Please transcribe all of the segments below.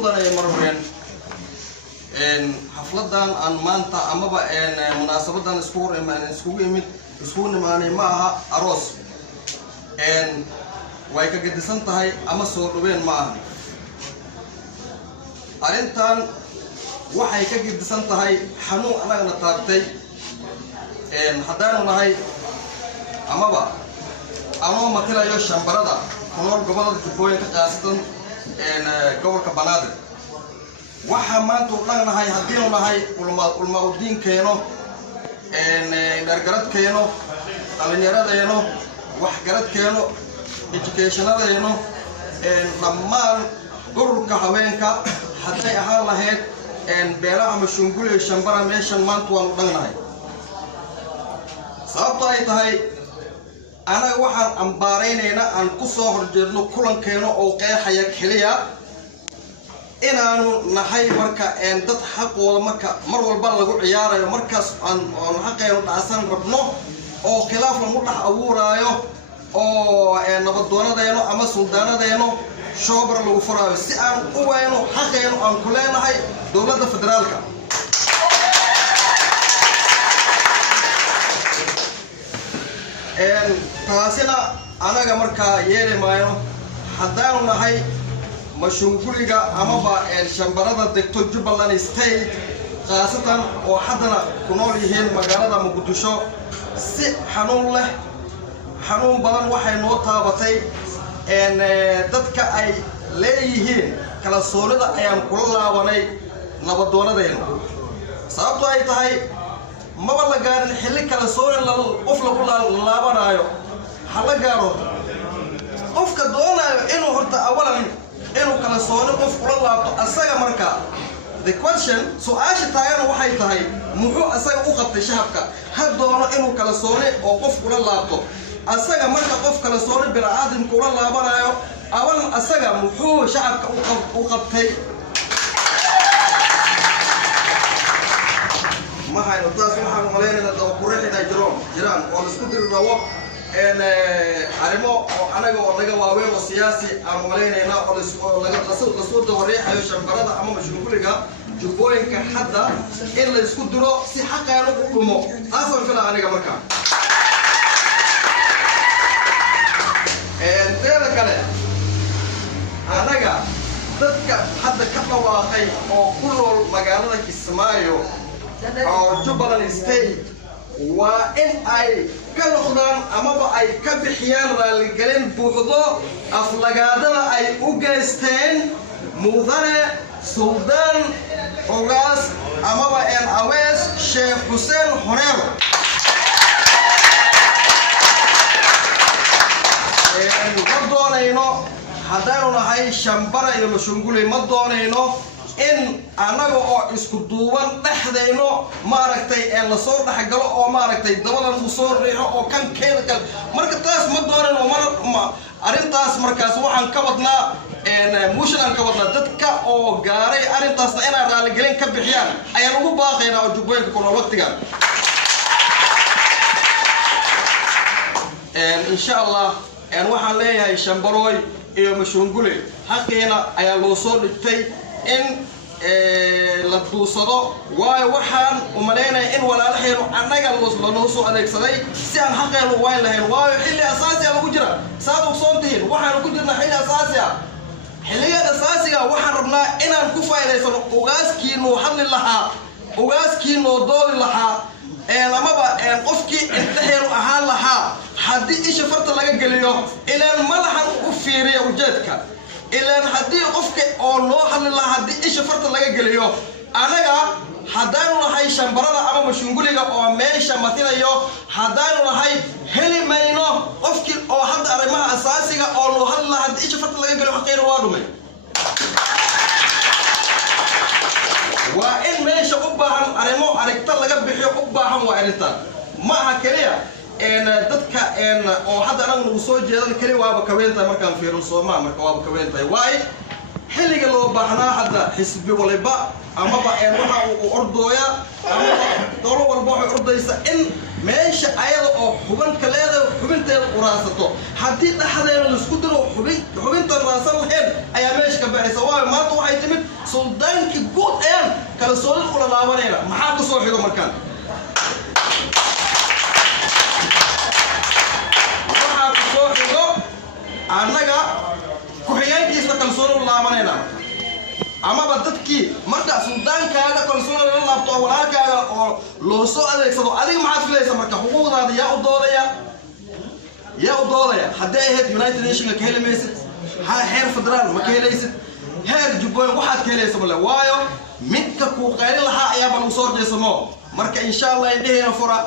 مدن مرهين إن حفلتان عن مانتا أما بإن مناسبتان سكون ماني معها أروس إن ويك قد سنتهاي أما صور بين معها أرنتان waxay ka gidsan tahay xanuun anagana taabtay hadaanu nahay amaba ama matalayo shambarada kunool gobolada Jubbooyinka qaasatan gobolka Banaadir waxa maanta u dhagnahay hadii uu nahay ulma u diinkeeno dargaradkeeno dhalinyaradeeno wax garadkeeno educationadeeno dhammaan ururka haweenka haday ahaan lahayd beelaha mashungule shambara meeshan maanta waan u dhagnahay sababta ay tahay anaga waxaan ambaaraynayna aan ku soo horjeedno kulankeeno oo qeexaya kaliya inaanu nahay marka dad xaqooda marka mar walba lagu ciyaarayo markaas aan xaqeeno dhaasan rabno oo khilaaf lagu dhax abuuraayo oo nabadoonadeeno ama suldaanadeeno شوبر لو فرا سي ان وينو حقينو ان كلينahay dawladda federaalka taasina anaga marka yeereemayo hadaan nahay mashruuciga ama ba shambarada degto Jubbaland State qaasatan oo hadana ku nool yihiin magaalada Muqdisho si xanuun badan waxay noo taabatay dadka ay leeyihiin kala soolida ayaan kula laabanay nabadoonadeena sababtu ay tahay ma la gaarin xilli kala soolin qof lagu laabanayo hala gaaro qofka doonayo inuu horta awalan inuu kala soolin qof kula laabto asaga marka the question su'aasha taagan waxay tahay muxuu asaga u qabtay shacabka hadoono inuu kala soolin oo qof kula laabto asaga marka qof kala soori biraadin kula laabanayo awan asaga muxuu shacabka u qabtay ma hayno taas waxaan maleynaa dad qurxida jiraan oo isku dirrawo arimo oo anaga oo naga waaweyn oo siyaasi aan maleynayna oo laga soo dooreeyo shambarada ama mashruuciga Jubbooyinka hadda in la isku diro si xaqeeno u dhumo taas oo kala aniga marka teeda kale anaga dadka hadda ka dhawaaqay oo ku nool magaalada Kismaayo oo Jubbaland State waa in ay ka noqdaan ama ay ka bixiyaan raaligelin buuxdo aflagaadada ay u geysteen mudane Suldaan Ogaas ama Awees Sheekh Hussein Horeero doonayno hadaan nahay shambara iyo mashungule ma doonayno in anaga oo isku duuban dhaxdeeno maaragtay la soo dhaxgalo oo maaragtay dabadan u soo riixo oo kan keeda kale marka taas ma doonayno ma arintaas markaas waxaan ka wadnaa muushan ka wadnaa dadka oo gaaray arintaas inay raali gelin ka bixiyaan ayaan ugu baaqaynaa oo Jubbooyinka ku nool waqtigan insha Allah waxaan leeyahay shambaroy iyo mashungule xaqeena ayaa loo soo dhigtay in la duusado waayo waxaan u maleynaa in walaalaheenu anaga loo soo adeegsaday si aan xaqeenu wayn lahayn waayo xilli asaasi ah lagu jira saad u soo diin waxaan ku jirnaa xilli asaasi ah xilliga asaasiga waxaan rabnaa inaan ku faa'iideysano ogaaskiino hadli lahaa ogaaskiino doodi lahaa amaba qofkii intaheeru ahaan lahaa haddii isha farta laga geliyo ilaan malahan u fiiriyo ujeedka ilaan haddii qofka oo loo hadli lahaa haddii isha farta laga geliyo anaga haddaanu nahay shambarada ama mashunguliga oo meesha matinayo haddaanu nahay heli mayno qofkii oo hadda arrimaha asaasiga oo loo hadli lahaa haddii isha farta laga geliyo xaqeena waa dhumay waa in meesha u baahan arimo aragta laga bixiyo u baahan waa arintan ma aha kaliya dadka oo hadda anagu soo jeedan kaliya waaba kaweentay markaan fiirino Soomaa marka waaba kaweentay waay xilliga loo baahnaa hadda xisbi waliba ama waxa uu ordooya ama dowlad walba waxay ordaysa in meesha ayada oo xubinka leedahay xubinteeda uraasato haddii dhaxdeena la isku diro xubinta raasan lahayn ayaa meesha meesha ka baxaysa waayo maanta waxay timid suldaankii guud ayaan kala soolid kula laabanayna maxaa ku soo xigo markaan waxaa ku soo xigo annaga ku-xigeenkiisa kala soolid laabanayna amaba dadkii marka suldaankaaga kala soolid la laabto oo walaalkaaga oo loo soo adeegsado adiga maxaad filaysa marka xuquuqdaada yaa u doodaya haddii ay ahayd United Nations ka helamaysid heer federaal ma ka helaysid heer Jubbooyin waxaad ka helaysa male waayo midka ku qeyrin lahaa ayaa bal u soo jeesano marka insha Allah indheena fura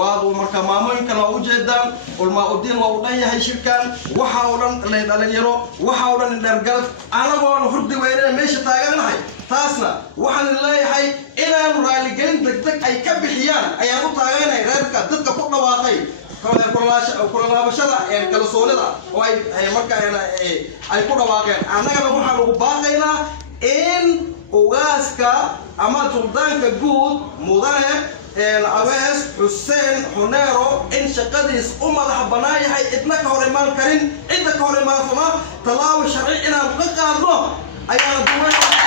waadu marka maamooyinka la u jeedaan ulma udin waa u dhan yahay shirkan waxa uu dhan dhalinyaro waxa uu dhan dhargal anagoon hurdi weynaa meesha taaganahay taasna waxaan leeyahay inaan raaligelin degdeg ay ka bixiyaan ayaan u taaganahay reerka dadka ku dhawaaqay kulalaabashada kala soonida oo ay marka ay ku dhawaaqeen annagana waxaan ugu baaqaynaa in ugaaska ama suldaanka guud mudane awees xuseen xuneero in shaqadiis u madax bannaan yahay cidna ka hor imaan karin cidda ka hor imaansana tallaabo sharci inaan ka qaadno ayaana duwayna